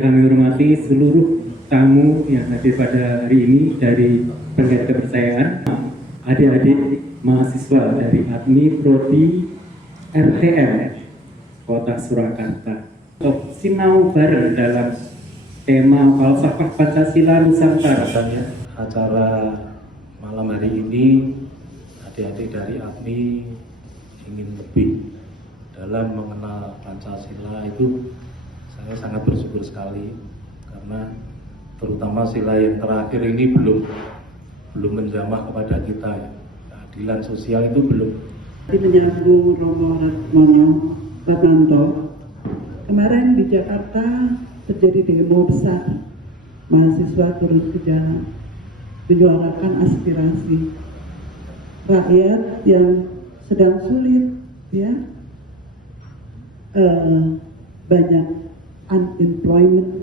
Yang kami hormati seluruh tamu yang hadir pada hari ini dari Penggiat Kepercayaan, adik-adik mahasiswa dari ADMI Prodi RTM Kota Surakarta. Sinau bareng dalam tema falsafah Pancasila Nusantara. Acara malam hari ini adik-adik dari ADMI ingin lebih dalam mengenal Pancasila. Itu saya sangat bersyukur sekali karena terutama sila yang terakhir ini belum menjamah kepada kita ya. Keadilan sosial itu belum. Menyambung Romo Ratmono Ratmanto, kemarin di Jakarta terjadi demo besar, mahasiswa turun ke jalan menyuarakan aspirasi rakyat yang sedang sulit, ya, banyak unemployment,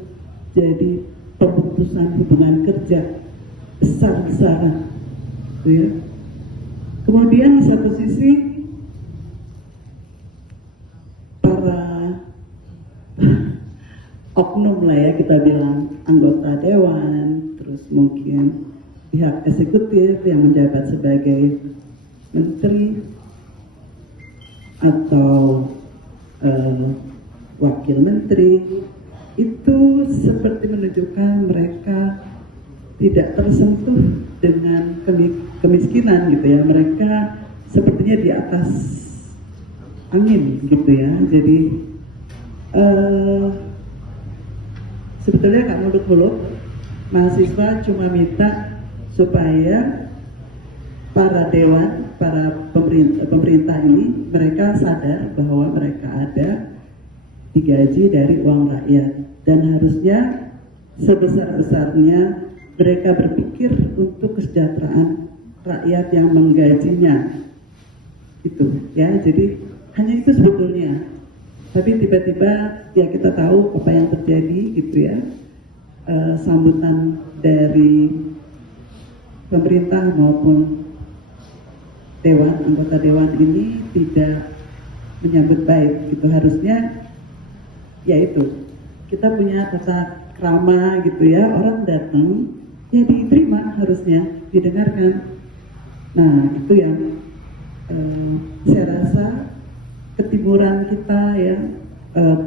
jadi pemutusan hubungan kerja besar-besaran, ya. Kemudian di satu sisi para oknum lah ya, kita bilang anggota dewan, terus mungkin pihak eksekutif yang menjabat sebagai menteri atau wakil menteri, itu seperti menunjukkan mereka tidak tersentuh dengan kemiskinan gitu ya. Mereka sepertinya di atas angin gitu ya. Jadi sebetulnya nggak muluk-muluk, mahasiswa cuma minta supaya para dewan, para pemerintah ini, mereka sadar bahwa mereka ada digaji dari uang rakyat, dan harusnya sebesar-besarnya mereka berpikir untuk kesejahteraan rakyat yang menggajinya, itu ya. Jadi hanya itu sebetulnya, tapi tiba-tiba ya kita tahu apa yang terjadi gitu ya. Sambutan dari pemerintah maupun dewan, anggota dewan ini tidak menyambut baik gitu. Harusnya yaitu kita punya tata krama gitu ya, orang datang ya diterima, harusnya didengarkan. Nah itu yang saya rasa ketimuran kita ya,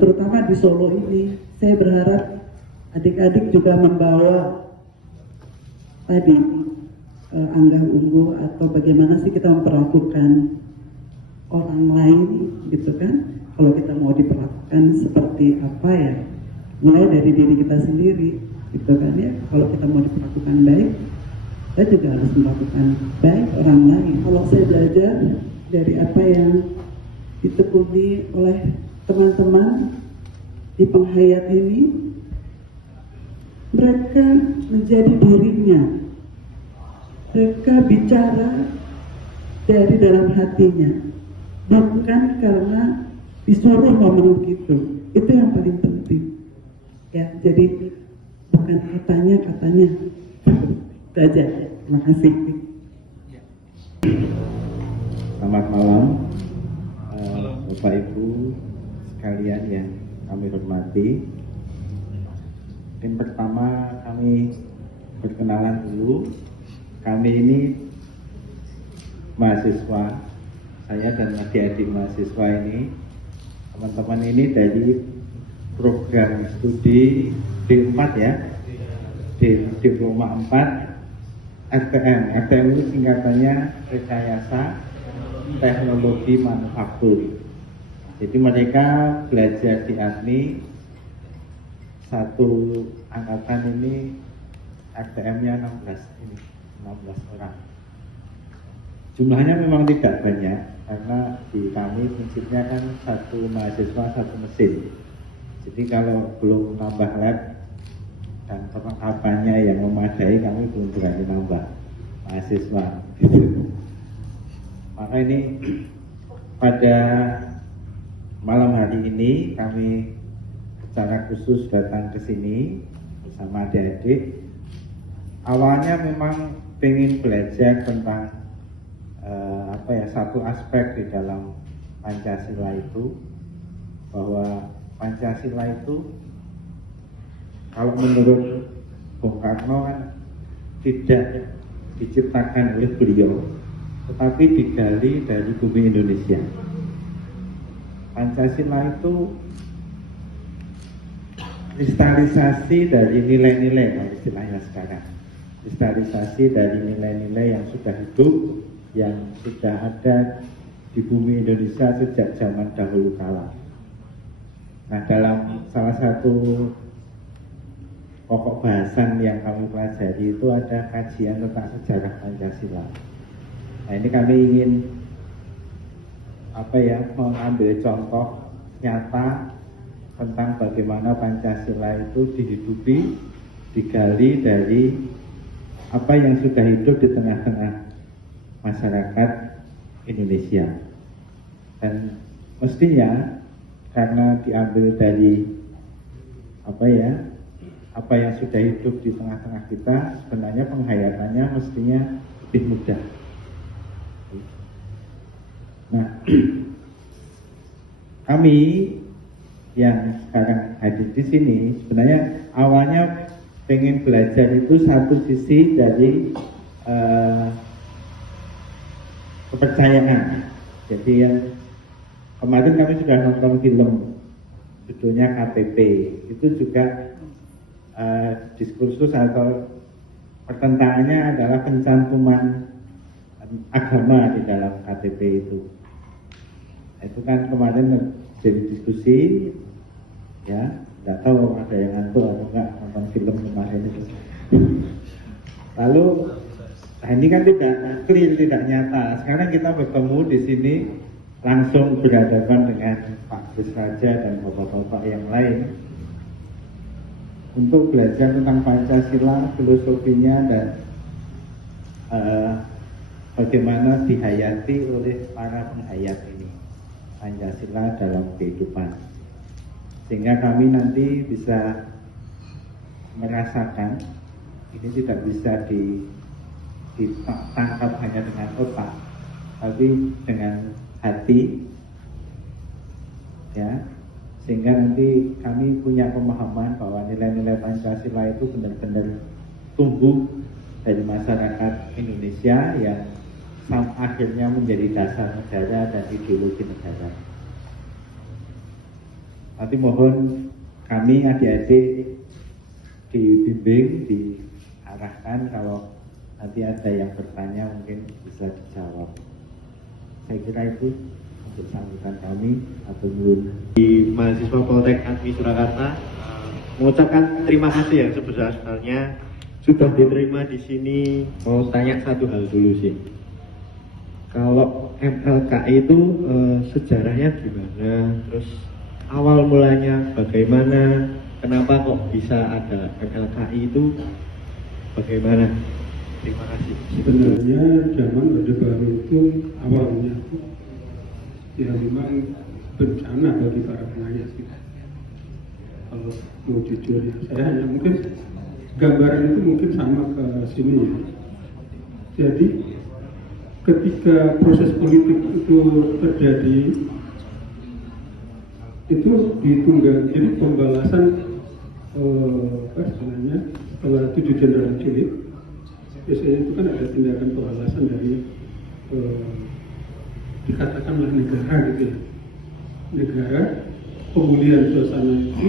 terutama di Solo ini. Saya berharap adik-adik juga membawa tadi anggah ungguh, atau bagaimana sih kita memperlakukan orang lain gitu kan. Kalau kita mau diperlakukan seperti apa ya, mulai dari diri kita sendiri gitu kan ya. Kalau kita mau diperlakukan baik, kita juga harus melakukan baik orang lain. Kalau saya belajar dari apa yang ditekuni oleh teman-teman di penghayat ini, mereka menjadi dirinya, mereka bicara dari dalam hatinya, bukan karena disuruh ngomong gitu. Itu yang paling penting ya. Jadi bukan katanya itu aja. Terima kasih. Selamat malam Bapak Ibu sekalian yang kami hormati. Yang pertama kami perkenalan dulu. Kami ini mahasiswa, saya dan adik-adik mahasiswa ini, teman-teman ini dari program studi D4 ya, Diploma 4 RTM. RTM itu singkatannya Rekayasa Teknologi Manufaktur. Jadi mereka belajar di ADMI, satu angkatan ini RTM-nya 16 orang. Jumlahnya memang tidak banyak, karena di kami prinsipnya kan satu mahasiswa satu mesin. Jadi kalau belum nambah lab dan perlengkapannya yang memadai, kami belum berani nambah mahasiswa. Maka ini pada malam hari ini kami secara khusus datang ke sini bersama adik-adik. Awalnya memang ingin belajar tentang satu aspek di dalam Pancasila itu, bahwa Pancasila itu kalau menurut Bung Karno kan tidak diciptakan oleh beliau, tetapi digali dari bumi Indonesia. Pancasila itu kristalisasi dari nilai-nilai, kalau istilahnya sekarang, kristalisasi dari nilai-nilai yang sudah hidup, yang sudah ada di bumi Indonesia sejak zaman dahulu kala. Nah, dalam salah satu pokok bahasan yang kami pelajari itu ada kajian tentang sejarah Pancasila. Nah, ini kami ingin mengambil contoh nyata tentang bagaimana Pancasila itu dihidupi, digali dari apa yang sudah hidup di tengah-tengah masyarakat Indonesia. Dan mestinya karena diambil dari apa yang sudah hidup di tengah-tengah kita, sebenarnya penghayatannya mestinya lebih mudah. Nah, kami yang sekarang hadir di sini sebenarnya awalnya pengen belajar itu satu sisi dari kepercayaan. Jadi yang kemarin kami sudah nonton film judulnya KTP, itu juga diskursus atau pertentangannya adalah pencantuman agama di dalam KTP itu. Itu kan kemarin jadi diskusi, ya, nggak tahu ada yang ngantuk atau enggak nonton film kemarin itu. Lalu, nah ini kan tidak clear, tidak nyata. Sekarang kita bertemu di sini langsung berhadapan dengan Pak Kris Raja dan bapak-bapak yang lain untuk belajar tentang Pancasila, filosofinya, dan bagaimana dihayati oleh para penghayat ini Pancasila dalam kehidupan, sehingga kami nanti bisa merasakan ini tidak bisa ditangkap hanya dengan otak, tapi dengan hati, ya, sehingga nanti kami punya pemahaman bahwa nilai-nilai Pancasila itu benar-benar tumbuh dari masyarakat Indonesia yang akhirnya menjadi dasar negara dan ideologi negara. Nanti mohon kami adik-adik dibimbing, diarahkan, kalau nanti ada yang bertanya mungkin bisa dijawab. Saya kira itu untuk sambutan kami. Atau belum. Di mahasiswa Poltek Admi Surakarta mengucapkan terima kasih yang sebesar-besarnya sudah diterima di sini. Mau tanya satu hal dulu sih. Kalau MLKI itu sejarahnya gimana? Terus awal mulanya bagaimana? Kenapa kok bisa ada MLKI itu? Bagaimana? Terima kasih. Sebenarnya zaman Orde Baru itu awalnya ya memang bencana bagi para pengayat kita. Kalau mau jujur ya, saya hanya mungkin gambaran itu mungkin sama ke sini ya. Jadi ketika proses politik itu terjadi, itu ditunggang, jadi pembalasan setelah 7 Jenderal Cilik, biasanya itu kan ada tindakan pembalasan dari dikatakanlah negara gitu ya, negara, pemulihan suasana itu.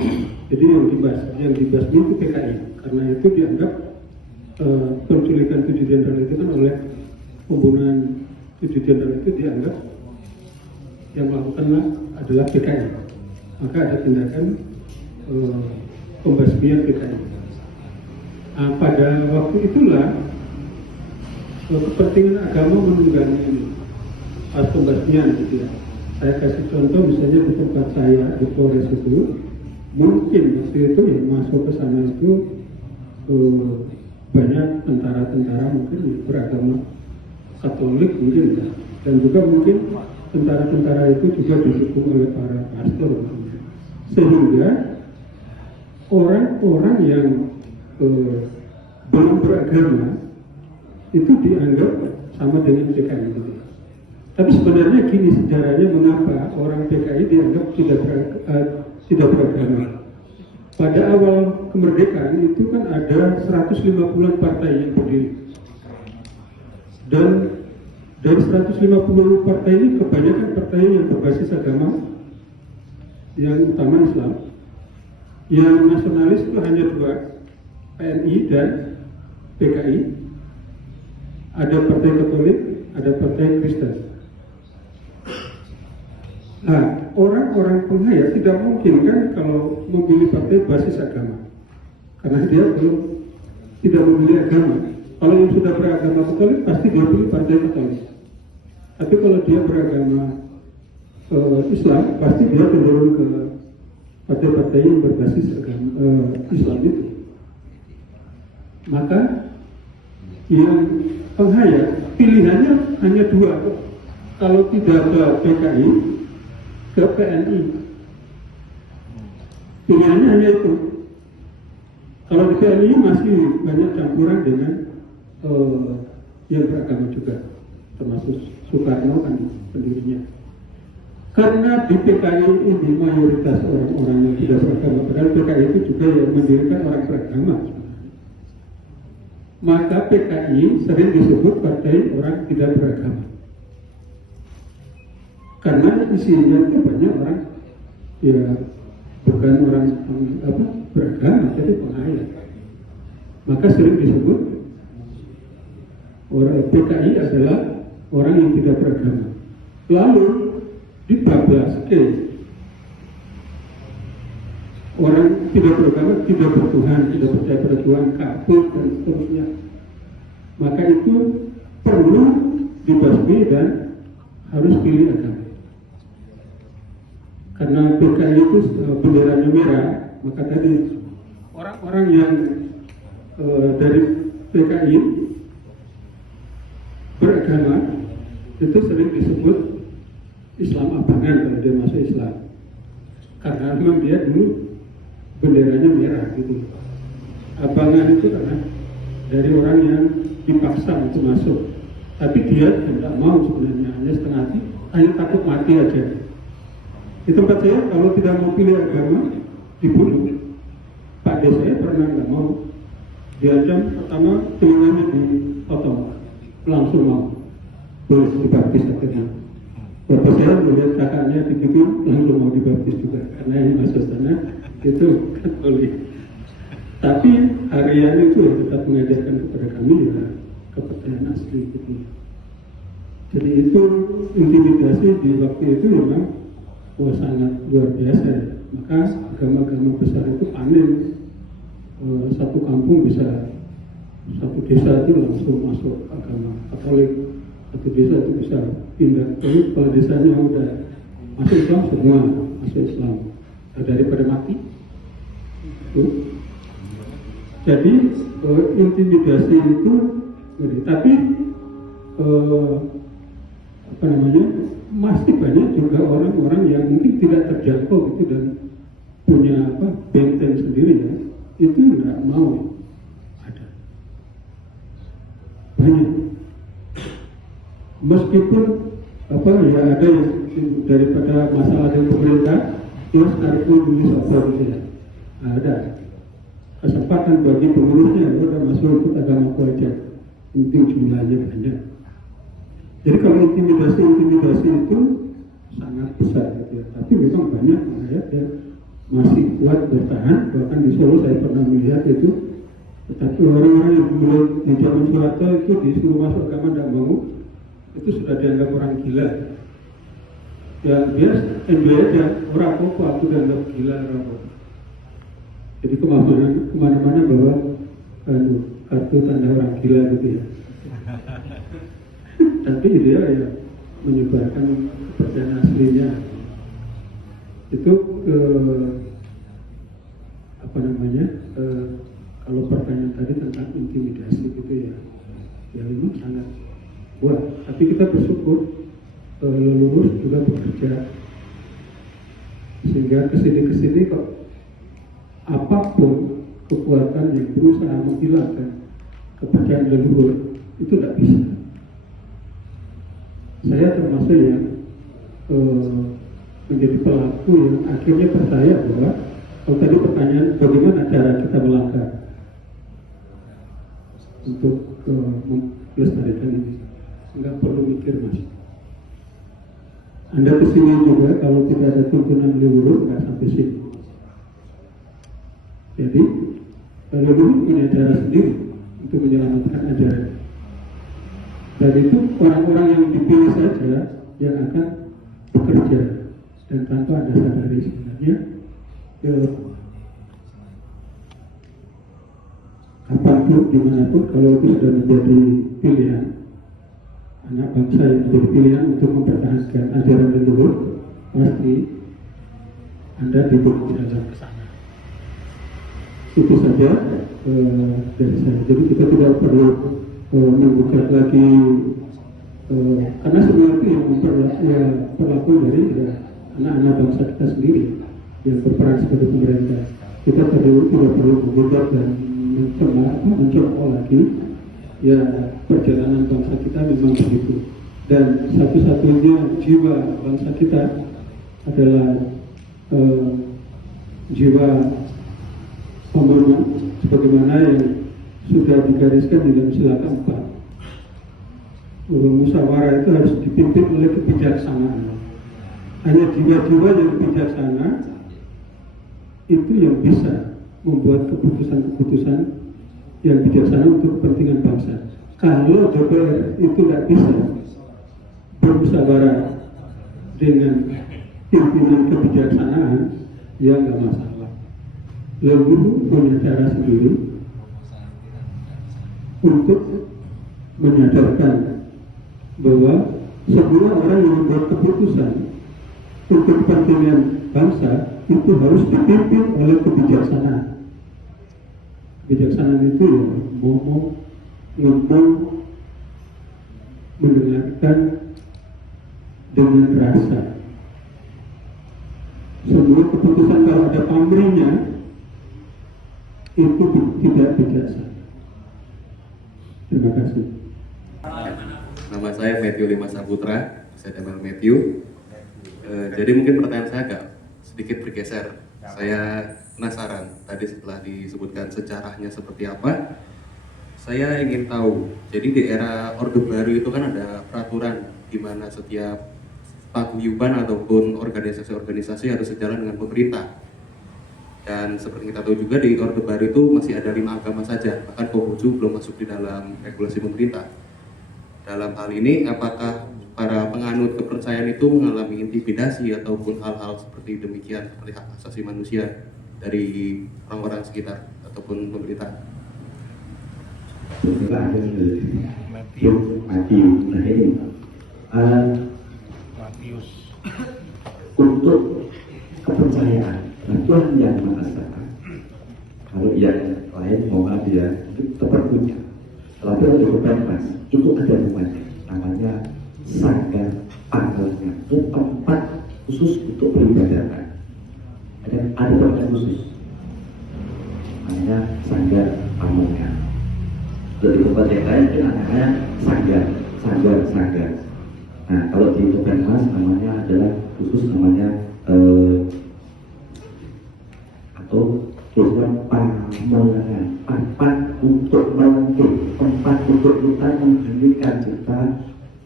Jadi yang dibasmi itu PKI, karena itu dianggap penculikan 7 jenderal itu kan oleh pembunuhan 7 jenderal itu dianggap yang melakukannya adalah PKI, maka ada tindakan pembasmian PKI. Nah, pada waktu itulah kepentingan agama menunggangi ini pas pembasmian gitu ya. Saya kasih contoh misalnya di tempat saya di Polres itu, mungkin waktu itu yang masuk ke sana itu banyak tentara-tentara mungkin beragama Katolik mungkin ya. Dan juga mungkin tentara-tentara itu juga didukung oleh para pastor, sehingga orang-orang yang belum beragama itu dianggap sama dengan PKI gitu. Tapi sebenarnya gini sejarahnya mengapa orang PKI dianggap tidak beragama. pada awal kemerdekaan itu kan ada 150-an partai yang berdiri. Dan dari 150 partai ini kebanyakan partai yang berbasis agama, yang utama Islam. Yang nasionalis itu hanya dua, PNI dan PKI. Ada partai Katolik, ada partai Kristen. Nah, orang-orang penghayat tidak mungkin kan kalau memilih partai basis agama, karena dia belum tidak memilih agama. Kalau yang sudah beragama Katolik pasti dia pilih partai Katolik. Tapi kalau dia beragama Islam pasti dia cenderung ke partai-partai yang berbasis agama Islam itu. Maka yang penghayat pilihannya hanya dua, kalau tidak ke PKI, ke PNI. Pilihannya hanya itu. Kalau di PNI masih banyak campuran dengan yang beragama juga, termasuk Soekarno kan pendirinya. Karena di PKI ini mayoritas orang-orang yang tidak beragama, padahal PKI itu juga yang mendirikan orang beragama. Maka PKI sering disebut partai orang tidak beragama. Karena isinya itu banyak orang ya bukan orang beragama, tapi penghayat. Maka sering disebut orang PKI adalah orang yang tidak beragama. Lalu dibablas orang tidak beragama, tidak bertuhan, tidak percaya pada Tuhan, kafir dan seterusnya. Maka itu perlu dibasmi dan harus pilih agama. Karena PKI itu benderanya merah, maka tadi orang-orang yang dari PKI beragama itu sering disebut Islam abangan kalau dia masuk Islam, karena memang dia dulu benderanya merah gitu. Abangan itu karena dari orang yang dipaksa untuk masuk, tapi dia tidak mau sebenarnya, hanya setengah hati, hanya takut mati aja. Di tempat saya kalau tidak mau pilih agama dibunuh. Pak D saya pernah nggak mau, diancam pertama telinganya dipotong, langsung mau boleh dibaptis akhirnya. Bapak saya melihat kakaknya dibikin langsung mau dibaptis juga, karena yang masuk sana itu Katolik. Tapi harian itu ya tetap mengajarkan kepada kami ya kepercayaan asli gitu. Jadi itu intimidasi di waktu itu memang sangat luar biasa ya. Maka agama-agama besar itu panen, satu kampung bisa, satu desa itu langsung masuk agama Katolik, satu desa itu bisa pindah. Tapi kalau desanya udah masuk Islam semua masuk Islam, daripada mati itu. Jadi intimidasi itu, tapi masih banyak juga orang-orang yang mungkin tidak terjangkau gitu dan punya benteng sendiri ya, itu nggak mau ada. Banyak. Meskipun ya ada yang daripada masalah dengan pemerintah, terus tarik tulis apa gitu ya. Ada kesempatan bagi pengurusnya udah masuk ikut agama aja, penting jumlahnya banyak. Jadi kalau intimidasi itu sangat besar gitu ya. Tapi memang banyak penghayat yang masih kuat bertahan. Bahkan di Solo saya pernah melihat itu. Tetapi orang-orang yang mulai di zaman Soeharto itu disuruh masuk agama tidak mau, itu sudah dianggap orang gila. Ya dia enjoy aja, orang apa aku dianggap gila orang apa. Jadi kemana-mana bawa kartu tanda orang gila gitu ya. Tapi dia ya menyebarkan kepercayaan aslinya. Itu kalau pertanyaan tadi tentang intimidasi gitu ya memang sangat kuat. Tapi kita bersyukur leluhur juga bekerja sehingga kesini kok apapun kekuatan yang berusaha menghilangkan kepercayaan leluhur itu tidak bisa. Saya termasuk yang menjadi pelaku yang akhirnya percaya bahwa Kalau tadi pertanyaan bagaimana cara kita melangkah untuk melestarikan ini, nggak perlu mikir mas. Anda kesini juga kalau tidak ada tuntunan leluhur nggak sampai sini. Jadi leluhur punya cara sendiri untuk menyelamatkan ajaran. Dan itu orang-orang yang dipilih saja yang akan bekerja, dan tanpa Anda sadari sebenarnya kapanpun, dimanapun, kalau itu sudah menjadi pilihan anak bangsa yang menjadi pilihan untuk mempertahankan ajaran leluhur, pasti Anda diberi di dalam kesana. Itu saja dari saya. Jadi kita tidak perlu membuka lagi, karena semua itu yang berlaku dari anak-anak bangsa kita sendiri yang berperan sebagai pemerintah. Kita tidak perlu membuka dan mencoba lagi. Ya, perjalanan bangsa kita memang begitu. Dan satu-satunya jiwa bangsa kita adalah jiwa pembangunan, sebagaimana yang sudah digariskan di dalam Sila keempat. Musyawarah itu harus dipimpin oleh kebijaksanaan. Hanya jiwa-jiwa yang bijaksana itu yang bisa membuat keputusan-keputusan yang bijaksana untuk kepentingan bangsa. Kalau DPR itu tidak bisa bermusyawarah dengan pimpinan kebijaksanaan, ya nggak masalah. Leluhur punya cara sendiri untuk menyadarkan bahwa semua orang yang membuat keputusan untuk kepentingan bangsa itu harus dipimpin oleh kebijaksanaan. Kebijaksanaan itu ya ngomong, mendengarkan dengan rasa. Semua keputusan kalau ada pamrihnya itu tidak bijaksana. Terima kasih. Nama saya Matthew Lima Saputra, saya Demal Matthew. Jadi mungkin pertanyaan saya agak sedikit bergeser. Saya penasaran, tadi setelah disebutkan sejarahnya seperti apa, saya ingin tahu. Jadi di era Orde Baru itu kan ada peraturan di mana setiap paguyuban ataupun organisasi-organisasi harus sejalan dengan pemerintah. Dan seperti kita tahu juga di Orde Baru itu masih ada 5 agama saja, bahkan Konghucu belum masuk di dalam regulasi pemerintah. Dalam hal ini, apakah para penganut kepercayaan itu mengalami intimidasi ataupun hal-hal seperti demikian, seperti hak asasi manusia dari orang-orang sekitar ataupun pemerintah? Untuk kepercayaan Tuhan yang Maha Esa, kalau yang lain mau ya itu tetap punya. Tapi untuk Mas itu ada namanya Sanggar Panggilnya, itu tempat khusus untuk beribadah. Ada tempat khusus namanya Sanggar Panggilnya. Di tempat yang lain itu namanya Sanggar. Nah, kalau di Mas namanya adalah khusus namanya atau tujuan pamelangan, tempat untuk melengkapi, tempat untuk kita mengheningkan cipta,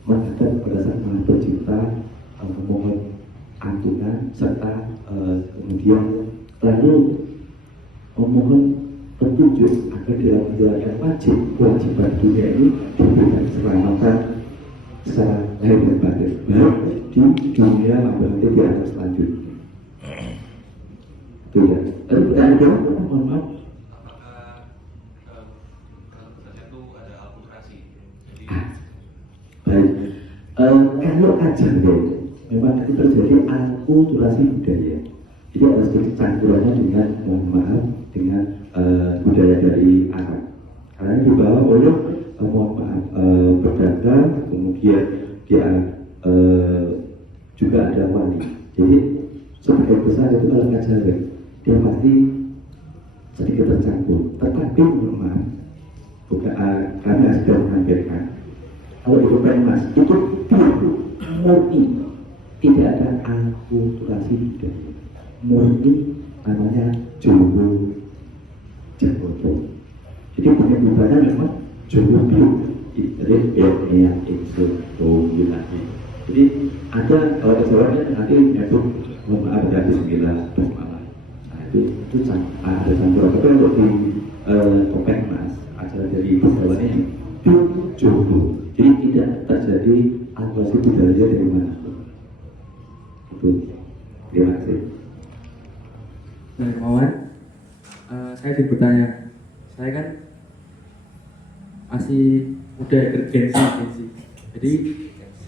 menghadap berdasar Maha Pencipta, memohon ampunan serta kemudian lalu memohon petunjuk agar dalam menjalankan kewajiban dunia ini diberikan keselamatan secara lahir dan batin, baik di dunia maupun di akhir selanjutnya. Itu ya. Lalu ada mohon maaf. Baik. Kalau ajaran memang itu terjadi akulturasi budaya. Jadi ada sedikit campurannya dengan mohon maaf dengan budaya dari Arab. Karena dibawa oleh mohon maaf berdagang, kemudian dia juga ada wali. Jadi sebagian besar itu kalau ajaran dia pasti sedikit tercampur. Tetapi mohon maaf, bukan kami sudah mengajarkan kalau itu Mas itu murni, tidak ada akulturasi budaya, murni namanya Jowo Jagoto. Jadi penyebutannya memang Jowo Bio. Jadi yang itu lagi. Jadi ada kalau keseluruhannya nanti menyebut mohon maaf ada bismillah basmalah. Nah itu ada campuran. Tapi untuk di topeng mas acara dari keseluruhannya itu Jowo. Jadi tidak terjadi akulasi budaya dari mana. Itu terima kasih. Nah, Mawan, saya ingin bertanya, saya kan masih muda gengsi. Jadi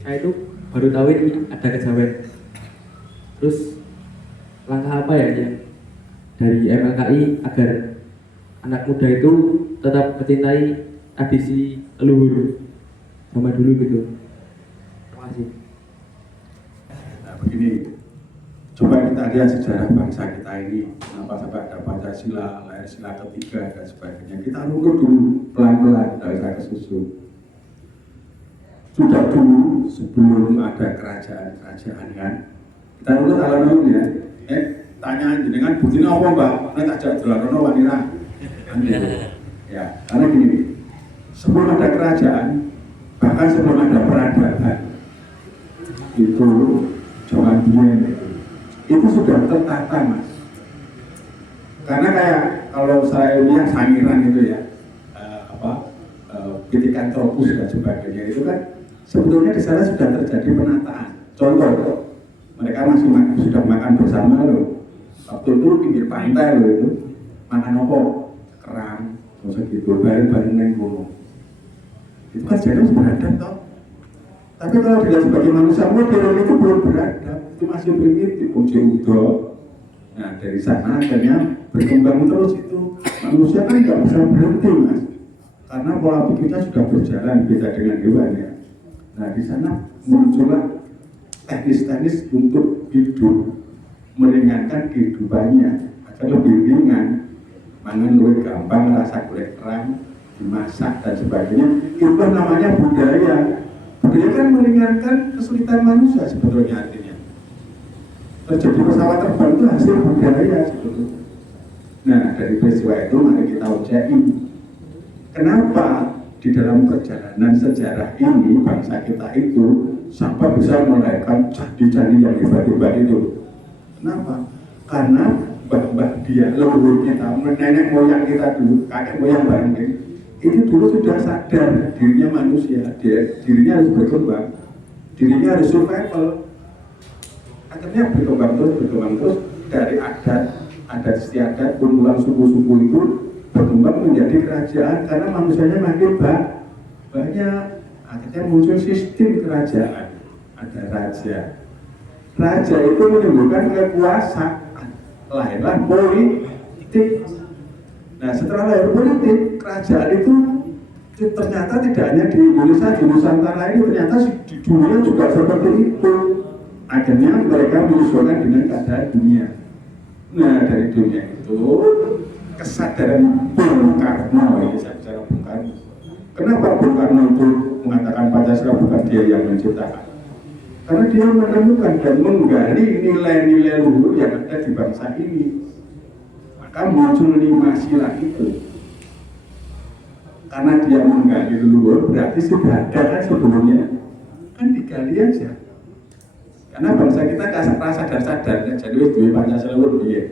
saya itu baru tahu ini ada kejawen. Terus langkah apa ya yang dari MLKI agar anak muda itu tetap mencintai tradisi leluhur sama dulu gitu. Terima kasih. Nah begini, coba kita lihat sejarah bangsa kita ini, kenapa sampai ada Pancasila, lahir sila ketiga dan sebagainya. Kita urut dulu pelan-pelan, tidak usah kesusu. Sudah dulu sebelum ada kerajaan-kerajaan kan, kita urut alon ya. Tanya jenengan buktinya apa mbak? Nek tak jelarono wanita. Ya, karena gini, sebelum ada kerajaan, bahkan sebelum ada peradaban, itu zaman biyen itu sudah tertata mas. Karena kayak kalau saya lihat sangiran itu ya, pitikan tropus dan sebagainya itu kan sebetulnya di sana sudah terjadi penataan. Contoh, mereka masih sudah makan bersama loh. Waktu itu pinggir pantai loh itu makan apa? Kerang, maksud gitu, bareng-bareng neng gunung. Itu kan jadi beradab toh. Tapi kalau dilihat sebagai manusia modern itu belum beradab, itu masih primitif, udah. Nah dari sana akhirnya berkembang terus itu. Manusia kan nggak bisa berhenti mas, karena pola pikirnya sudah berjalan beda dengan hewan ya. Nah di sana muncullah teknis-teknis untuk hidup, meringankan kehidupannya agar lebih ringan, mangan lebih gampang, rasa kulit kerang, dimasak dan sebagainya. Itu namanya budaya. Budaya kan meringankan kesulitan manusia sebetulnya artinya. Terjadi pesawat terbang itu hasil budaya sebetulnya. Nah dari peristiwa itu mari kita ucapin kenapa di dalam perjalanan sejarah ini bangsa kita itu sampai bisa melahirkan candi-candi yang hebat-hebat itu. Kenapa? Karena mbah-mbah dia, leluhur kita, nenek moyang kita dulu, kakek moyang bareng itu dulu sudah sadar dirinya manusia, dirinya harus berkembang, dirinya harus survival. Akhirnya berkembang terus dari adat istiadat, kumpulan suku-suku itu berkembang menjadi kerajaan karena manusianya makin banyak. Akhirnya muncul sistem kerajaan, ada raja. Raja itu menimbulkan kekuasaan, lahirlah politik. Nah setelah lahir politik, kerajaan itu ternyata tidak hanya di Indonesia, di Nusantara ini ternyata di dunia juga seperti itu. Akhirnya mereka menyesuaikan dengan keadaan dunia. Nah dari dunia itu kesadaran Bung Karno, ini saya bicara Bung Karno. Kenapa Bung Karno itu mengatakan Pancasila bukan dia yang menciptakan? Karena dia menemukan dan menggali nilai-nilai luhur yang ada di bangsa ini. Maka muncul 5 sila itu. Karena dia menggali luhur berarti sudah ada kan sebelumnya. Kan digali aja. Karena bangsa kita rasa dan sadar, jadi itu Pancasila itu yang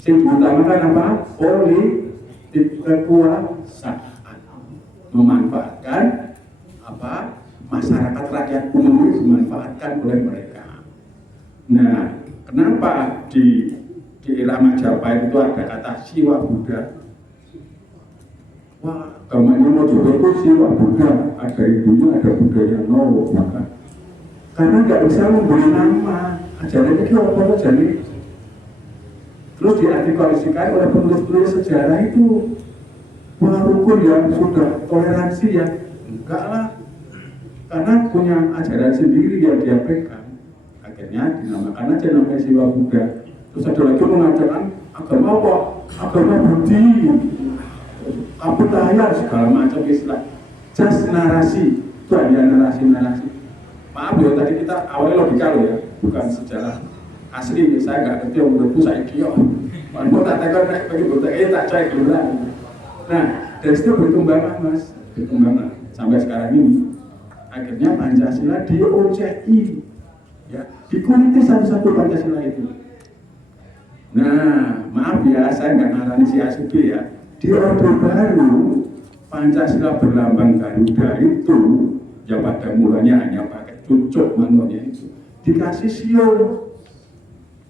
diutamakan apa? Politik kekuasaan, memanfaatkan apa? Masyarakat rakyat umum itu dimanfaatkan oleh mereka. Nah, kenapa di era Majapahit itu ada kata Siwa Buddha? Wah, agamanya mau juga itu Siwa Buddha, ada ibunya, ada budaya Nowo, maka karena nggak bisa memberi nama ajaran itu apa jadi. Terus diartikulasikan oleh penulis-penulis sejarah itu wah rukun yang sudah toleransi ya enggak lah, karena punya ajaran sendiri yang dia pegang. Akhirnya dinamakan aja namanya Siwa Buddha. Terus ada lagi mengatakan agama apa? Agama Budi, Abudaya segala macam istilah. Just narasi, itu hanya narasi. Maaf ya tadi kita awalnya logika loh ya, bukan sejarah. asli saya nggak ngerti om Rebu saya kio. Mau tak tekan naik bagi butek tak cek dulu. Nah dari situ berkembang mas, berkembang sampai sekarang ini. Akhirnya Pancasila di OCI, ya dikuliti satu-satu Pancasila itu. Nah maaf ya saya nggak ngarani si Asubi ya. Di Orde Baru Pancasila berlambang Garuda itu yang pada mulanya hanya pakai cucuk mandonya itu dikasih siul,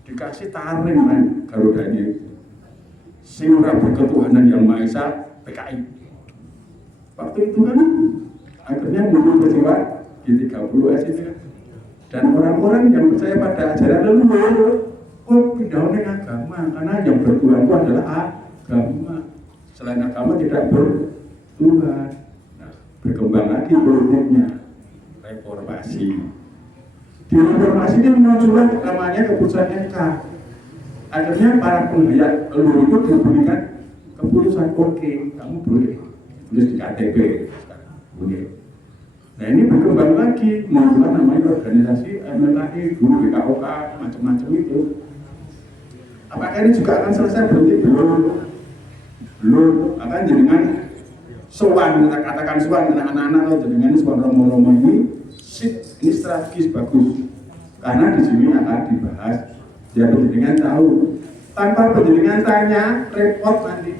dikasih taring kan Garudanya itu Siura berketuhanan yang Maha Esa PKI. Waktu itu kan akhirnya muncul peristiwa G30S itu kan, dan orang-orang yang percaya pada ajaran leluhur pindah ke agama karena yang bertuhan itu adalah agama, selain agama tidak bertuhan. Nah, berkembang lagi politiknya reformasi. Di reformasi ini muncul namanya keputusan MK. Akhirnya para penghayat leluhur itu diberikan keputusan oke, kamu boleh tulis di KTP, boleh. Nah ini berkembang lagi, muncul namanya organisasi MLKI, dulu BKOK, macam-macam itu. Apakah ini juga akan selesai? Berarti belum akan jenengan sowan, kita katakan sowan dengan anak-anak atau jenengan sowan romo-romo ini strategis bagus karena di sini akan dibahas biar penjenengan tahu. Tanpa penjenengan tanya repot nanti.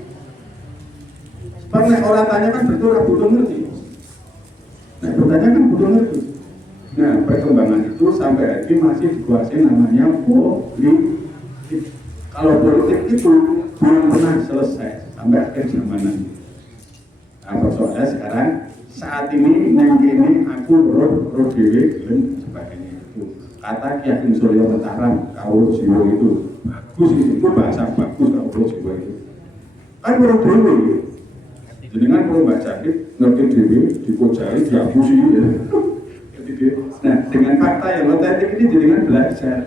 Karena orang tanya kan berarti orang butuh ngerti. Nah bertanya kan butuh ngerti. Nah perkembangan itu sampai hari ini masih dikuasai namanya politik. Kalau politik itu belum pernah selesai sampai akhir zaman nanti. Nah persoalannya sekarang saat ini ini aku roh dewe dan sebagainya itu. Kata Ki Ageng Suryo Mataram Kaulo Jiwo itu bagus, itu bahasa bagus Kaulo Jiwo itu. Kan roh dewe. Jenengan perlu baca ngerti dewe dipojari diabusi ya. Nah dengan fakta yang otentik ini jenengan belajar.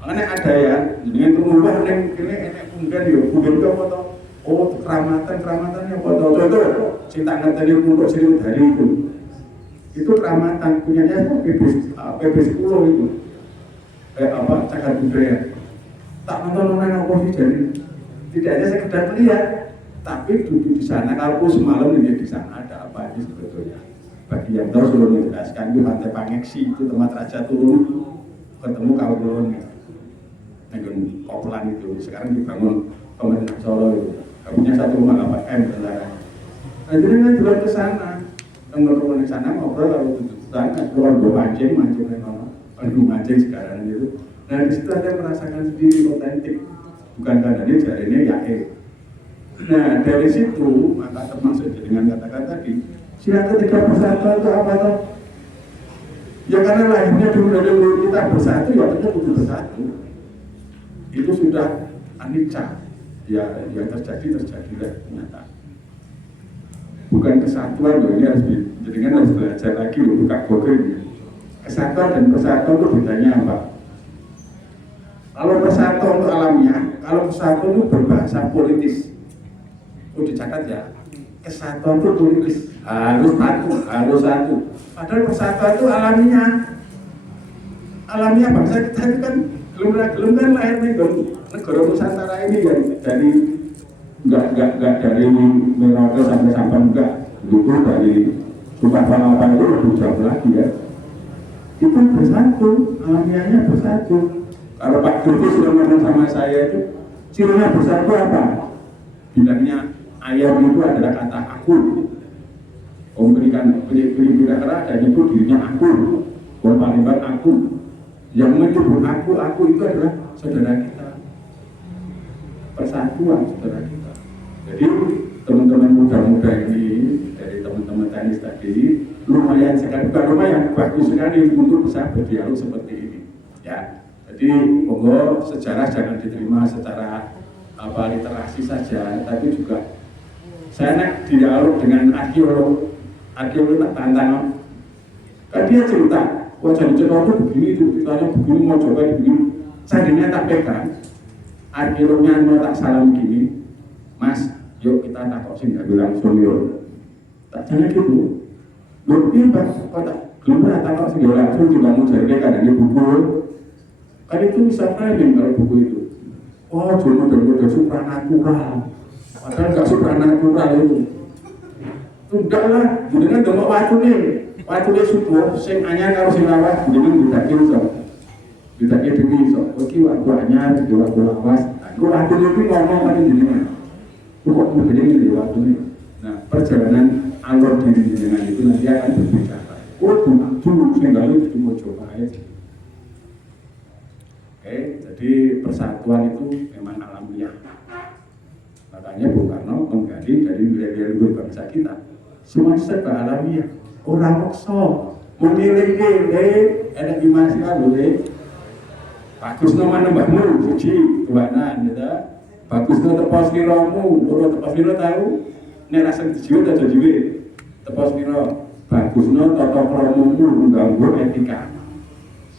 Makanya ada ya, jenengan rumah neng kene enek punggan yo, punggan itu apa toh? Oh keramatan yang apa toh? Contoh, cinta ngerti untuk sering dari itu keramatan punyanya PB 10 itu. Cagar budaya. Tak nonton apa sih jadi? Tidak hanya sekedar melihat, tapi duduk di sana. Kalau semalam di sana ada apa aja sebetulnya. Bagi yang tahu sudah menjelaskan itu Pantai Pangeksi itu tempat raja turun ketemu Kaulo dengan Koplan itu. Sekarang dibangun pemerintah Solo itu. Punya 1,8 M tentara. Nah jadi kan jual ke sana. Teman-teman di sana ngobrol lalu duduk di sana. Keluar mancing mancing sekarang itu. Nah di situ ada merasakan sendiri otentik. Bukan karena ini jarinya yakin. Nah dari situ maka termasuk dengan kata-kata tadi sila ketiga persatuan itu apa toh? Ya karena lahirnya dulu dari kita bersatu ya kita kudu bersatu. Itu sudah anicca ya yang terjadi ternyata. Bukan kesatuan loh, ini harus jadikan harus belajar lagi loh, buka Google ini. Kesatuan dan persatuan itu bedanya apa? Kalau persatuan itu alamiah, kalau persatuan itu berbahasa politis. Dicatat ya, kesatuan itu politis, harus satu. Padahal persatuan itu alamiah. Alamiah bangsa kita itu kan gelem kan lahir nih negara Nusantara ini kan dari enggak dari Merauke sampai Sabang enggak, itu dari Sukabumi itu lebih jauh lagi ya. Itu bersatu, alamiahnya bersatu. Kalau Pak Dudi sudah ngomong sama saya itu, cirinya bersatu apa? Bilangnya ayam itu adalah kata aku. Memberikan pilih-pilih dan itu dirinya aku. Palembang aku. Yang menyebut aku itu adalah saudara kita. Persatuan saudara kita. Jadi teman-teman muda-muda ini dari teman-teman teknis tadi lumayan sekali, bukan lumayan, bagus sekali untuk bisa berdialog seperti ini. Ya. Jadi monggo sejarah jangan diterima secara literasi saja, tapi juga saya nak dialog dengan arkeolog tak tantang. Kan dia cerita, wajah cerita itu begini, ceritanya begini, mau coba begini. Seandainya tak pegang, arkeolognya mau tak salam begini, Mas, yuk kita takut sih nggak bilang sumio. Tak jangan gitu. Loh, iya Pak, kok tak belum pernah takut sih langsung tidak mau jadi kadang buku. Kan itu bisa framing kalau buku itu. Oh, cuma model-model supranatural. Padahal nggak supranatural itu. Enggak lah, jenengan ndelok watune subur sing anyar karo sing lawas jenengan didake iso. Didake dhewe iso. Iki waktu anyar waktu lawas. Kok watune iki ngomong karo jenengan. Kok begini di watune. Nah, perjalanan alur diri jenengan itu nanti akan berbicara. Dulu sing lalu itu mau coba aja. Oke, jadi persatuan itu memang alamiah. Makanya Bung Karno menggali dari nilai-nilai luhur bangsa kita. Semua serba alamiah. Orang maksa memilih-milih enak dimana boleh. Bagus nama nambahmu, suci, kebanan, gitu. Bagus nama tepos niromu, orang tepos niro tahu. Nek rasa dijiwa atau jiwa, tepos niro. Bagus nama tata kromomu, mengganggu etika.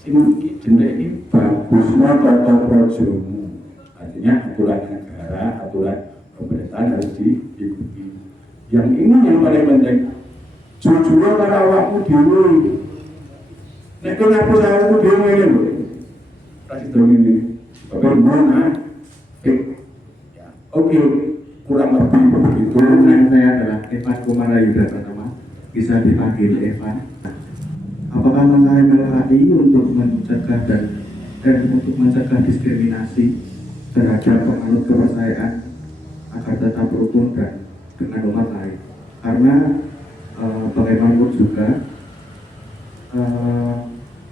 Sing jeneng ini bagus nama tata kromomu. Artinya aturan negara, aturan pemerintahan harus diikuti. Yang ini yang paling penting. Jujur para awakmu dhewe. Nek kowe ngapus awakmu dhewe ngene lho. Kasih dong ini. Bapak mana? Ya, oke. Kurang lebih begitu. Nama saya adalah Evan Kumarayuda Pratama. Bisa dipanggil Evan. Apakah langkah MLKI untuk mencegah dan untuk mencegah diskriminasi terhadap penganut kepercayaan agar tetap rukun dan dengan umat lain? Karena bagaimanapun juga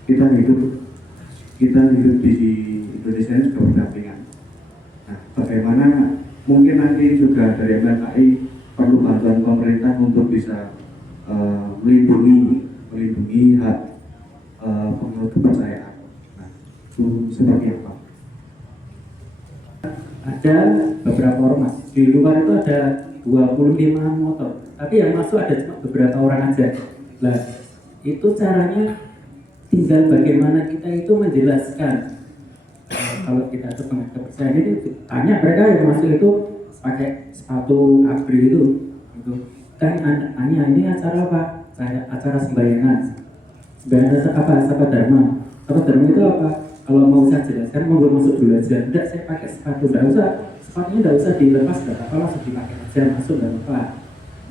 kita hidup di Indonesia ini juga berdampingan. Nah, bagaimana mungkin nanti juga dari MLKI perlu bantuan pemerintah untuk bisa melindungi hak penganut kepercayaan. Nah, itu seperti apa? Ada beberapa ormas di luar itu ada 25 motor, tapi yang masuk ada cuma beberapa orang aja. Nah, itu caranya tinggal bagaimana kita itu menjelaskan. Kalau kita itu pengen kepercayaan ini, tanya mereka yang masuk itu pakai sepatu abri itu kan tanya ini acara apa? Acara sembayangan. Sembayangan apa? Sapa Dharma. Sapa Dharma itu apa? Kalau mau saya jelaskan, mau masuk dulu aja. Tidak, saya pakai sepatu, tidak usah. Sepatunya tidak usah dilepas, tidak apa, langsung dipakai aja, masuk dan apa.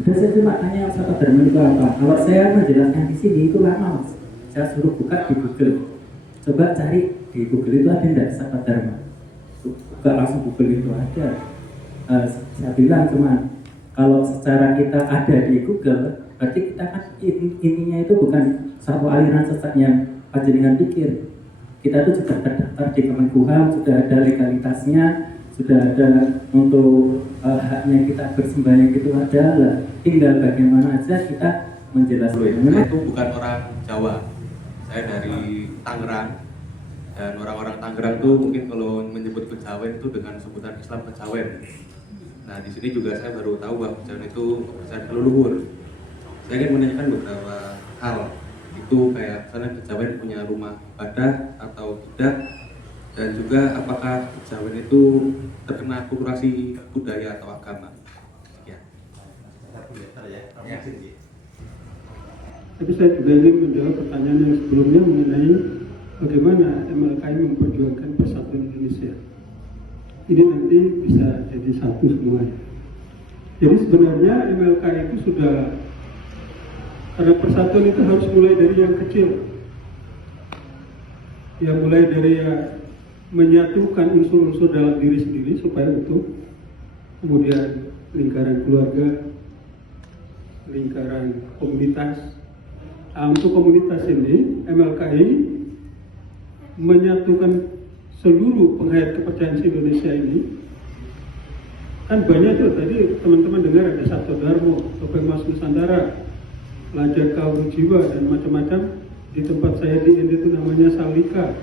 Udah, saya cuma tanya Sapa Dharma itu apa. Kalau saya menjelaskan di sini itu lama, Mas. Saya suruh buka di Google. Coba cari di Google itu ada tidak Sapa Dharma. Buka langsung Google itu ada. Saya bilang cuma kalau secara kita ada di Google, berarti kita kan intinya itu bukan satu aliran sesat yang panjenengan pikir. Kita tuh sudah terdaftar di Kemenkumham, sudah ada legalitasnya, sudah ada untuk haknya kita bersembahyang itu ada lah. Tinggal bagaimana aja kita menjelaskan. Saya itu bukan orang Jawa, saya dari Tangerang. Dan orang-orang Tangerang tuh mungkin kalau menyebut kejawen itu dengan sebutan Islam kejawen. Nah, di sini juga saya baru tahu bahwa kejawen itu kepercayaan leluhur. Saya ingin menanyakan beberapa hal. Itu kayak misalnya kejawen punya rumah ibadah atau tidak, dan juga apakah kejawen itu terkena akulturasi budaya atau agama. Ya. Tapi saya juga ingin menjawab pertanyaan yang sebelumnya mengenai bagaimana MLKI memperjuangkan persatuan Indonesia. Ini nanti bisa jadi satu semuanya. Jadi sebenarnya MLKI itu sudah, karena persatuan itu harus mulai dari yang kecil. Ya, mulai dari menyatukan unsur-unsur dalam diri sendiri supaya utuh. Kemudian lingkaran keluarga, lingkaran komunitas. Untuk komunitas ini, MLKI menyatukan seluruh penghayat kepercayaan Indonesia ini. Kan banyak tuh, tadi teman-teman dengar ada Sabto Dharma, Topeng Mas Nusantara, Pelajar Kaum Jiwa, dan macam-macam. Di tempat saya di India itu namanya Salika,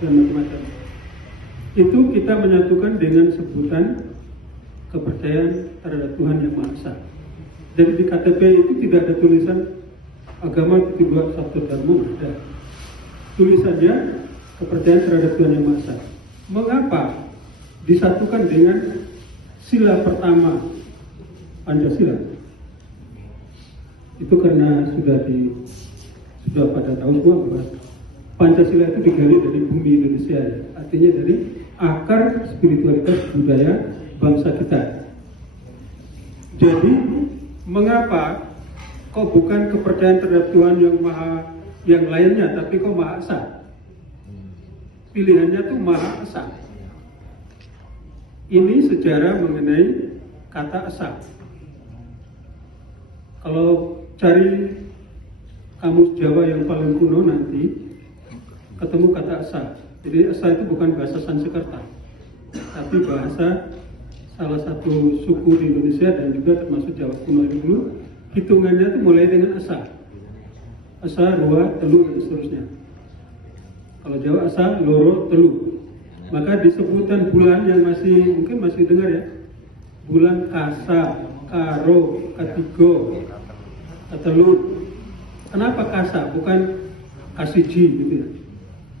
dan macam-macam. Itu kita menyatukan dengan sebutan kepercayaan terhadap Tuhan Yang Maha Esa. Jadi di KTP itu tidak ada tulisan agama ketiga Sabto Dharma, ada. Tulisannya kepercayaan terhadap Tuhan Yang Maha Esa. Mengapa disatukan dengan sila pertama Pancasila? Itu karena sudah pada tahun 12 Pancasila itu digali dari bumi Indonesia, artinya dari akar spiritualitas budaya bangsa kita. Jadi mengapa kok bukan kepercayaan terhadap Tuhan yang lainnya, tapi kok Maha Esa? Pilihannya tuh Maha Esa. Ini sejarah mengenai kata esa. Kalau cari kamus Jawa yang paling kuno nanti ketemu kata esa. Jadi esa itu bukan bahasa Sanskerta, tapi bahasa salah satu suku di Indonesia dan juga termasuk Jawa kuno dulu. Hitungannya itu mulai dengan esa, esa, dua, telu dan seterusnya. Kalau Jawa esa, loro, telu. Maka disebutan bulan yang mungkin masih dengar ya, bulan kasa, karo, katigo, katelu. Kenapa kasa bukan kasiji gitu ya?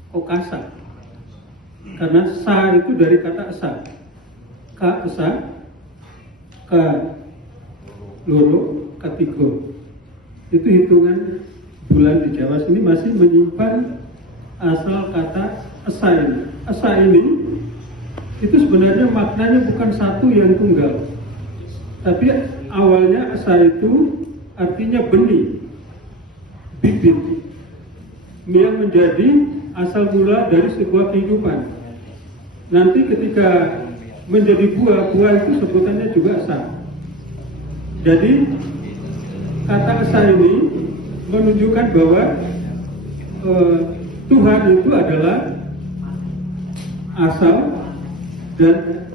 Kok kasa? Karena sa itu dari kata esa. Ka esa, ka loro, katigo. Itu hitungan bulan di Jawa sini masih menyimpan asal kata esa ini. Esa ini itu sebenarnya maknanya bukan satu yang tunggal, tapi awalnya esa itu artinya benih, bibit yang menjadi asal mula dari sebuah kehidupan. Nanti ketika menjadi buah itu sebutannya juga esa. Jadi kata esa ini menunjukkan bahwa Tuhan itu adalah asal dan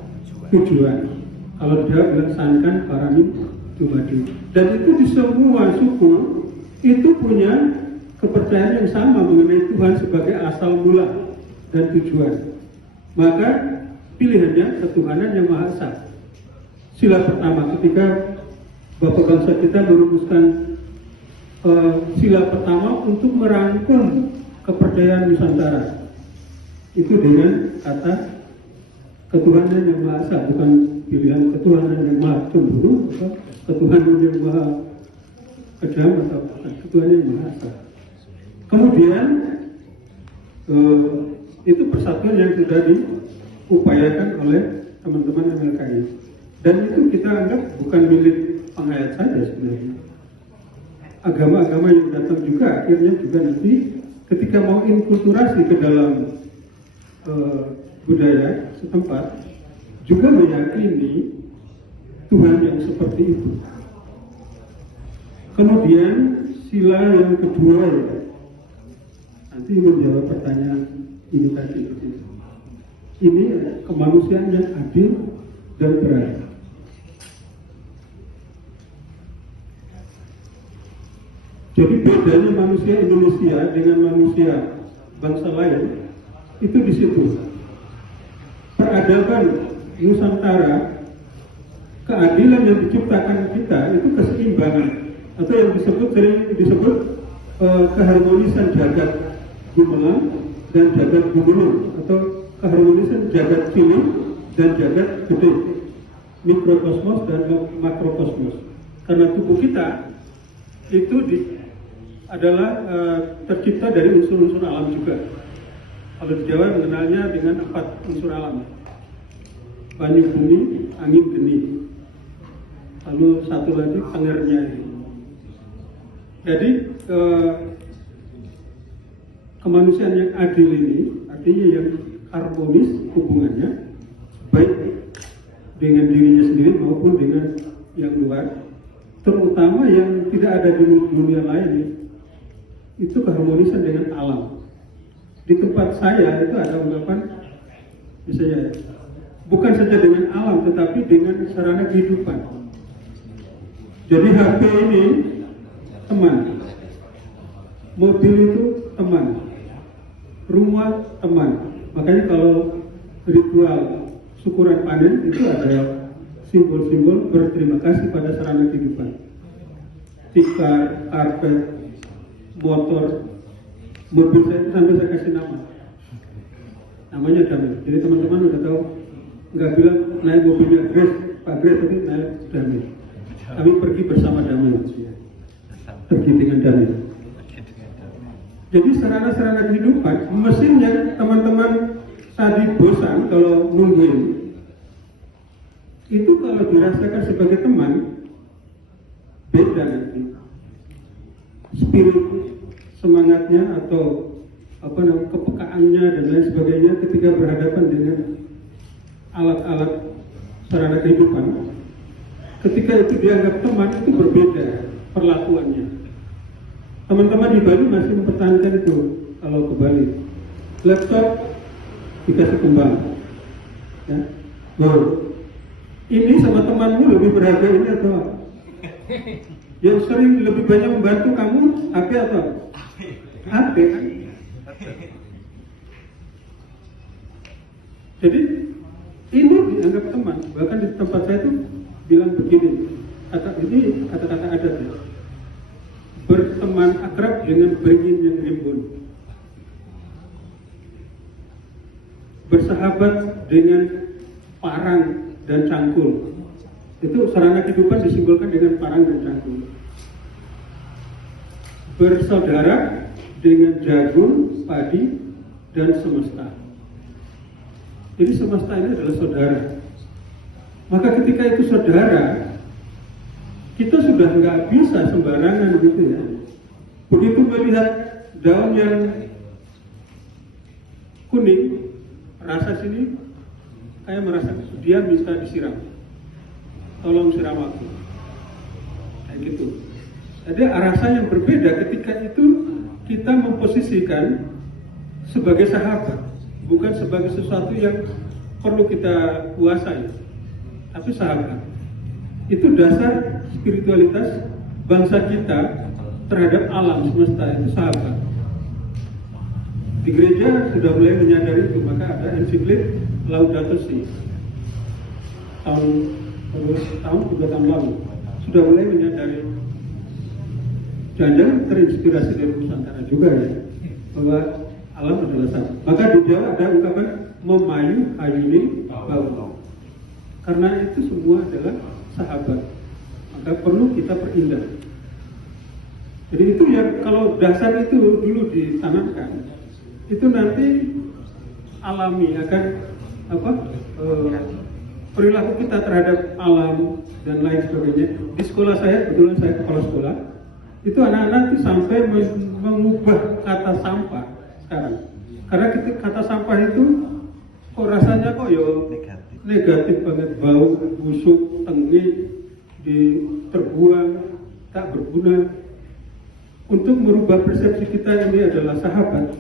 tujuan. Kalau dia melaksanakan paramin dumadi. Dan itu di semua suku itu punya kepercayaan yang sama mengenai Tuhan sebagai asal mula dan tujuan. Maka pilihannya ketuhanan yang Maha Esa. Sila pertama ketika Bapak bangsa kita merumuskan sila pertama untuk merangkum kepercayaan Nusantara. Itu dengan kata ketuhanan yang Maha Esa, bukan pilihan ketuhanan yang Maha Cemburu atau ketuhanan yang Maha Kejam atau ketuhanan yang Maha Esa. Kemudian itu persatuan yang sudah diupayakan oleh teman-teman MLKI, dan itu kita anggap bukan milik penghayat saja sebenarnya. Agama-agama yang datang juga akhirnya juga nanti ketika mau inkulturasi ke dalam budaya setempat juga meyakini Tuhan yang seperti itu. Kemudian sila yang kedua ya, nanti menjawab pertanyaan ini tadi. Ini kemanusiaan yang adil dan beradab. Jadi bedanya manusia Indonesia dengan manusia bangsa lain itu di situ. Peradaban Nusantara, keadilan yang diciptakan kita itu keseimbangan, atau yang disebut keharmonisan jagat gumelang dan jagat gumelang, atau keharmonisan jagat cilik dan jagat gede, mikrokosmos dan makrokosmos. Karena tubuh kita itu adalah tercipta dari unsur-unsur alam juga. Kalau di Jawa mengenalnya dengan 4 unsur alam: banyu, bumi, angin, geni. Lalu satu lagi pengernya. Jadi kemanusiaan yang adil ini artinya yang harmonis hubungannya, baik dengan dirinya sendiri maupun dengan yang luar, terutama yang tidak ada di dunia lain. Itu keharmonisan dengan alam. Di tempat saya itu ada ungkapan misalnya, bukan saja dengan alam tetapi dengan sarana kehidupan. Jadi HP ini teman, mobil itu teman, rumah teman. Makanya kalau ritual syukuran panen itu ada simbol-simbol berterima kasih pada sarana kehidupan. Tikar, karpet, motor, mobil sampai saya kasih nama. Namanya Damai. Jadi teman-teman udah tahu, nggak bilang naik mobilnya Grace, Pak Grace, tapi naik Damai. Kami pergi bersama Damai, pergi dengan Damai. Jadi sarana-sarana kehidupan, mesinnya teman-teman tadi bosan kalau nungguin. Itu kalau dirasakan sebagai teman, beda nanti. Spirit semangatnya atau kepekaannya dan lain sebagainya ketika berhadapan dengan alat-alat sarana kehidupan. Ketika itu dianggap teman, itu berbeda perlakuannya. Teman-teman di Bali masih mempertahankan itu. Kalau ke Bali, laptop dikasih kembang, ya. Ini sama temanmu lebih berharga ini atau yang sering lebih banyak membantu kamu HP atau HP kan? Jadi ini dianggap teman. Bahkan di tempat saya itu bilang begini, kata-kata adat ya. Berteman akrab dengan beringin yang rimbun, bersahabat dengan parang dan cangkul. Itu sarana kehidupan disimbolkan dengan parang dan cangkul. Bersaudara dengan jagung, padi, dan semesta. Jadi semesta ini adalah saudara. Maka ketika itu saudara, kita sudah nggak bisa sembarangan gitu ya. Begitu melihat daun yang kuning, rasa sini kayak merasa dia bisa disiram. Tolong siram aku. Kayak gitu. Jadi rasa yang berbeda ketika itu kita memposisikan sebagai sahabat, bukan sebagai sesuatu yang perlu kita kuasai, tapi sahabat. Itu dasar spiritualitas bangsa kita terhadap alam semesta, itu sahabat. Di gereja sudah mulai menyadari itu, maka ada ensiklik Laudato Si tahun 3 tahun lalu sudah mulai menyadari. Jangan-jangan terinspirasi dari Nusantara juga ya, bahwa alam adalah sahabat. Maka di Jawa ada ungkapan memayu ayuni bau. Karena itu semua adalah sahabat, maka perlu kita perindah. Jadi itu ya, kalau dasar itu dulu ditanamkan, itu nanti alami akan perilaku kita terhadap alam dan lain sebagainya. Di sekolah saya, kebetulan saya kepala sekolah, itu anak-anak itu sampai mengubah kata sampah sekarang. Karena kata sampah itu kok rasanya kok negatif banget, bau, busuk, tengik, terbuang, tak berguna. Untuk merubah persepsi kita ini adalah sahabat,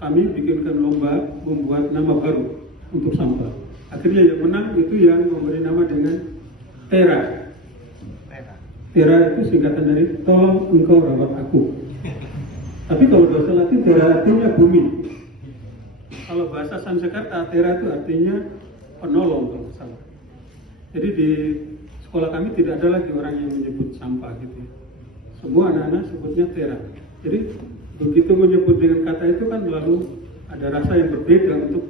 kami bikinkan lomba membuat nama baru untuk sampah. Akhirnya yang menang itu yang memberi nama dengan Tera. Tera itu singkatan dari tolong engkau rawat aku. Tapi kalau bahasa Latin Tera artinya bumi. Kalau bahasa Sanskerta Tera itu artinya penolong kalau salah. Jadi di sekolah kami tidak ada lagi orang yang menyebut sampah gitu. Semua anak-anak sebutnya Tera. Jadi begitu menyebut dengan kata itu kan lalu ada rasa yang berbeda untuk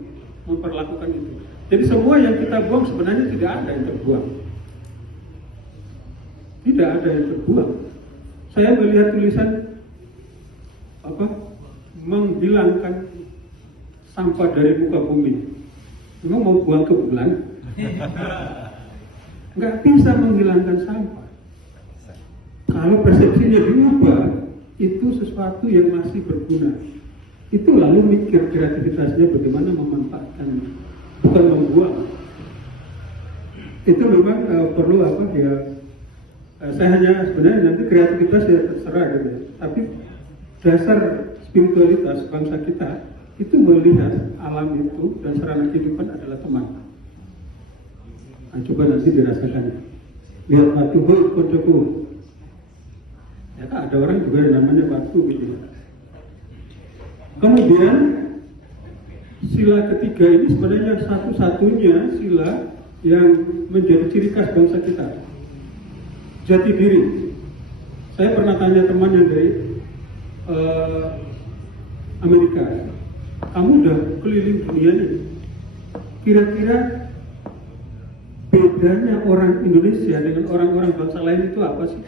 memperlakukan itu. Jadi semua yang kita buang sebenarnya tidak ada yang terbuang. Tidak ada yang terbuang. Saya melihat tulisan menghilangkan sampah dari muka bumi. Memang mau buang ke bulan? Nggak bisa menghilangkan sampah. Kalau persepsinya diubah, itu sesuatu yang masih berguna. Itu lalu mikir kreativitasnya bagaimana memanfaatkannya, bukan membuang. Itu memang perlu saya hanya sebenarnya nanti kreativitas ya terserah gitu ya. Tapi dasar spiritualitas bangsa kita itu melihat alam itu dan sarana kehidupan adalah teman. Nah, coba nanti dirasakan. Lihat batu koncoku. Ya kan ada orang juga yang namanya batu gitu. Kemudian sila ketiga ini sebenarnya satu-satunya sila yang menjadi ciri khas bangsa kita. Jati diri. Saya pernah tanya teman yang dari Amerika, kamu udah keliling dunia nih, kira-kira bedanya orang Indonesia dengan orang-orang bangsa lain itu apa sih?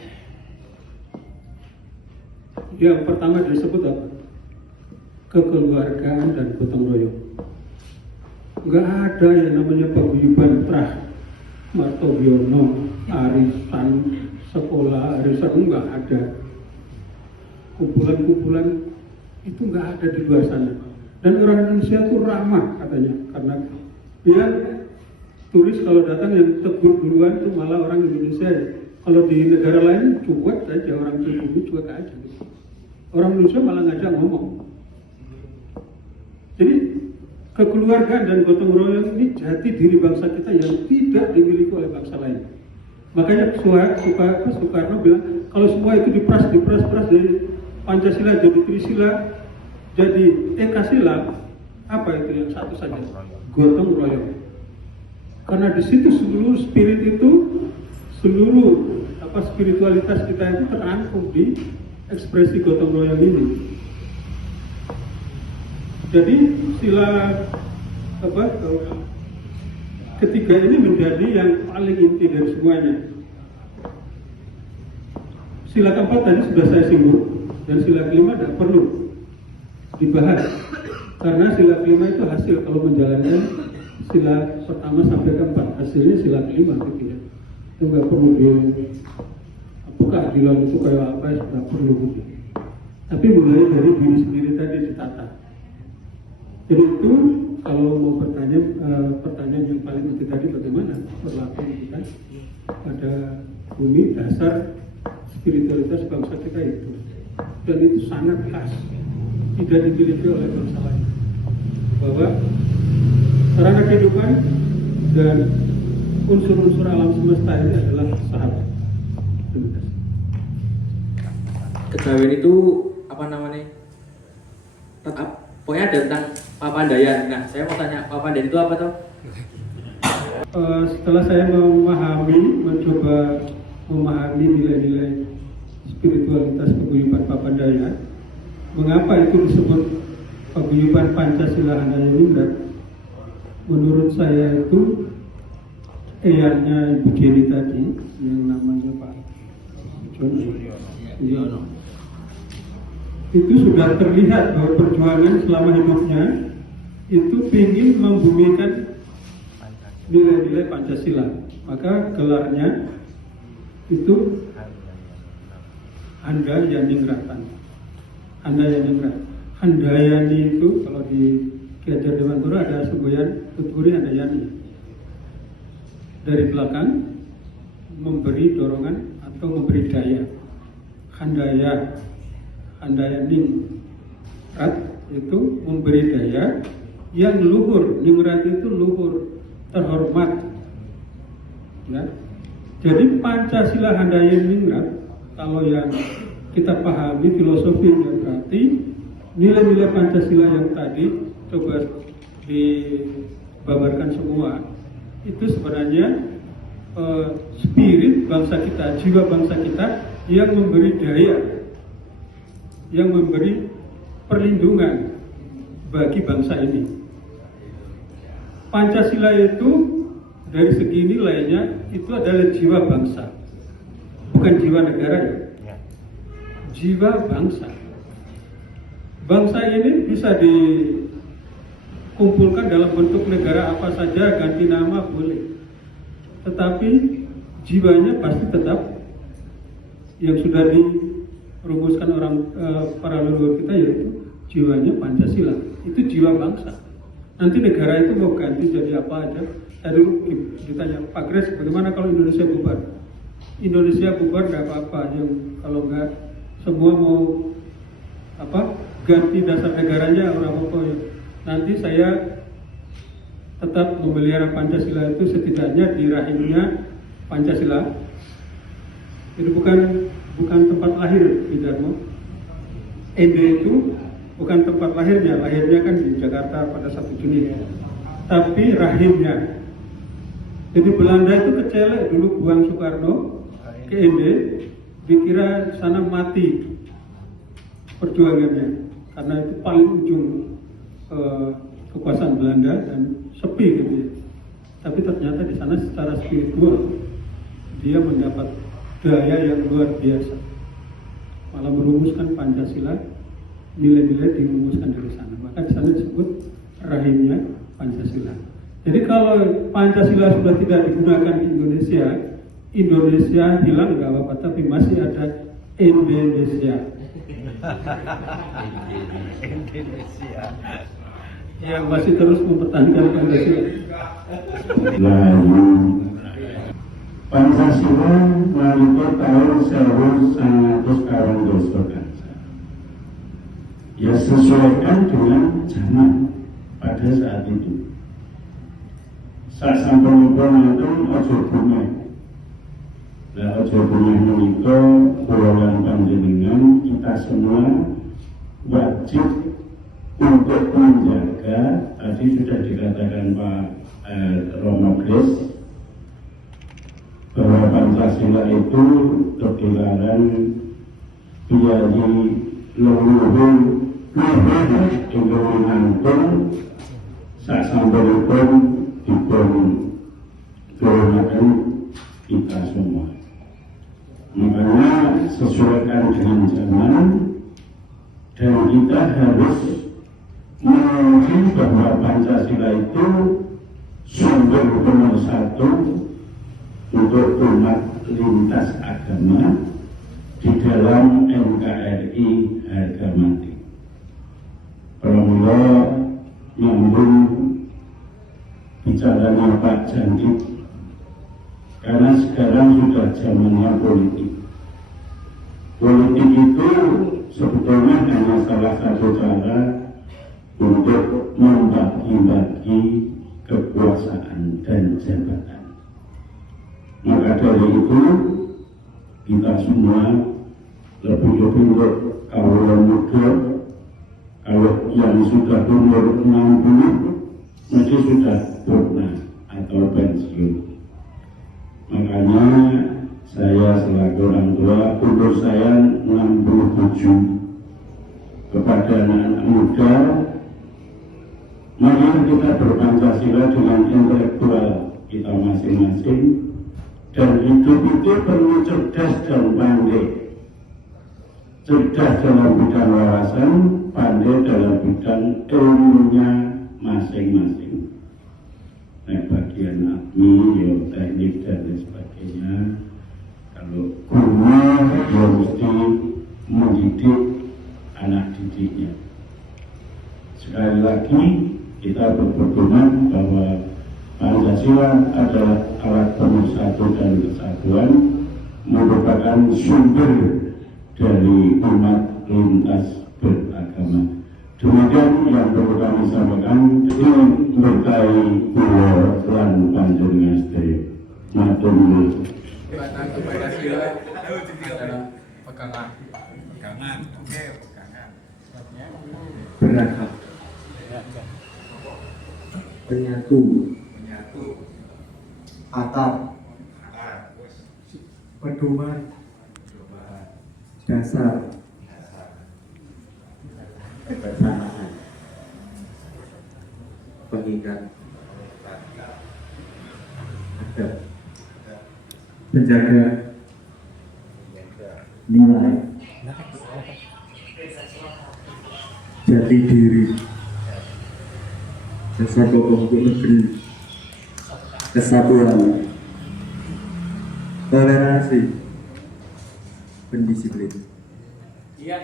Yang pertama disebut apa? Kekeluargaan dan gotong royong. Nggak ada yang namanya paguyuban trah, martobiono, arisan sekolah, arisan nggak ada. Kumpulan-kumpulan itu nggak ada di luar sana. Dan orang Indonesia itu ramah katanya, karena dia turis kalau datang yang tegur duluan itu malah orang Indonesia. Kalau di negara lain cuek aja, orang pribumi cuek aja. Orang Indonesia malah ngajak ngomong. Jadi kekeluargaan dan gotong royong ini jati diri bangsa kita yang tidak dimiliki oleh bangsa lain. Makanya Soekarno bilang kalau semua itu diperas dari Pancasila jadi Trisila, jadi Ekasila, apa itu yang satu saja? Gotong royong. Karena di situ seluruh spirit itu, seluruh spiritualitas kita itu terangkum di ekspresi gotong royong ini. Jadi sila ketiga ini menjadi yang paling inti dari semuanya. Sila keempat tadi sudah saya singgung, dan sila kelima tidak perlu dibahas karena sila kelima itu hasil kalau menjalankan sila pertama sampai keempat, hasilnya sila kelima gitu ya. Itu nggak perlu keadilan itu kayak apa ya, nggak perlu gitu. Tapi mulai dari diri sendiri tadi ditata. Jadi itu kalau mau pertanyaan yang paling inti tadi bagaimana perlakuan kita pada bumi dasar spiritualitas bangsa kita itu, dan itu sangat khas, tidak dimiliki oleh bangsa lain. Bahwa sarana kehidupan dan unsur-unsur alam semesta ini adalah sahabat. Terima kasih. Kejawen itu apa namanya? Tetap pokoknya ada tentang Papandayan. Nah, saya mau tanya Papandayan itu apa toh? Setelah saya mencoba memahami nilai-nilai spiritualitas paguyuban Papandayan, mengapa itu disebut paguyuban Pancasila Handayaningrat? Menurut saya itu eyarnya Ibu Jenny tadi yang namanya Pak John Yono itu sudah terlihat bahwa perjuangan selama hidupnya itu ingin membumikan nilai-nilai Pancasila. Maka gelarnya itu Handayaningratan. Handayani itu kalau di Ki Hajar Dewantara ada semboyan Tuturi Handayani. Dari belakang memberi dorongan atau memberi daya. Handayaningrat itu memberi daya yang luhur. Ningrat itu luhur, terhormat. Ya. Jadi Pancasila Handayaningrat kalau yang kita pahami filosofinya berarti nilai-nilai Pancasila yang tadi coba dibabarkan semua itu sebenarnya spirit bangsa kita, jiwa bangsa kita yang memberi daya, yang memberi perlindungan bagi bangsa ini. Pancasila itu dari segi nilainya itu adalah jiwa bangsa, bukan jiwa negara ya. Jiwa bangsa. Bangsa ini bisa dikumpulkan dalam bentuk negara apa saja, ganti nama boleh. Tetapi jiwanya pasti tetap yang sudah dirumuskan para leluhur kita, yaitu jiwanya Pancasila. Itu jiwa bangsa. Nanti negara itu mau ganti jadi apa aja. Tadi ditanya Pak Gres, bagaimana kalau Indonesia bubar? Indonesia bubar nggak apa-apa, yang kalau nggak semua mau ganti dasar negaranya orang apa ya. Nanti saya tetap memelihara Pancasila itu setidaknya di rahimnya Pancasila. Itu bukan tempat lahir di Dharma. Ende itu bukan tempat lahirnya kan di Jakarta pada 1 Juni. Tapi rahimnya. Jadi Belanda itu kecelek dulu buang Soekarno ke Ende, dikira sana mati perjuangannya karena itu paling ujung kekuasaan Belanda dan sepi gitu ya. Tapi ternyata di sana secara spiritual dia mendapat daya yang luar biasa. malah merumuskan Pancasila, nilai-nilai dirumuskan dari sana. Maka di sana disebut rahimnya Pancasila. Jadi kalau Pancasila sudah tidak digunakan di Indonesia, Indonesia hilang nggak apa-apa, tapi masih ada Indonesia. Indonesia Yang masih terus mempertahankan Pancasila. Lalu Pancasila nalika tahun 1940 ya sesuaikan dengan zaman pada saat itu. Sasampunipun wonten aja bungah. Lah aja bungah menika kula lan panjenengan kita semua wajib untuk menjaga, tadi sudah dikatakan Pak Romo Gres, bahwa Pancasila itu ketularan biayi leluhur ingkang menantun sasampunipun dipun turunaken kita semua. Makanya sesuaikan dengan zaman, dan kita harus mengerti bahwa Pancasila itu sumber nomor satu untuk umat lintas agama di dalam NKRI harga mati. Pramila nyambung bicaranya Pak Jandik, karena sekarang sudah zamannya politik. Politik itu sebetulnya hanya salah satu cara untuk membagi-bagi kekuasaan dan jabatan. Maka dari itu kita semua lebih-lebih untuk kaula muda, kalau yang sudah umur 60 mesti sudah purna atau pensiun. Makanya saya selaku orang tua, umur saya 67, kepada anak-anak muda, mari kita berpancasila dengan intelektual kita masing-masing, dan hidup itu perlu cerdas dan pandai. Cerdas dalam bidang wawasan, pandai dalam bidang ilmunya masing-masing. Nah, bagian admin, teknik dan lain sebagainya. Kalau guru ya mesti mendidik anak didiknya. Sekali lagi kita berpedoman bahwa Pancasila adalah alat pemersatu dan kesatuan, merupakan sumber dari umat lintas beragama. Demikian yang perlu kami sampaikan. Ini berkait kula lan panjenengan sedaya. Matur nuwun. Batang Pancasila adalah pegangan. Beragam, penyatu, atap, pedoman, dasar, kebersamaan, pengingat, adab, penjaga, nilai, jati diri, dasar pokok untuk negeri, kesatuan, toleransi, pendisiplin. Iya,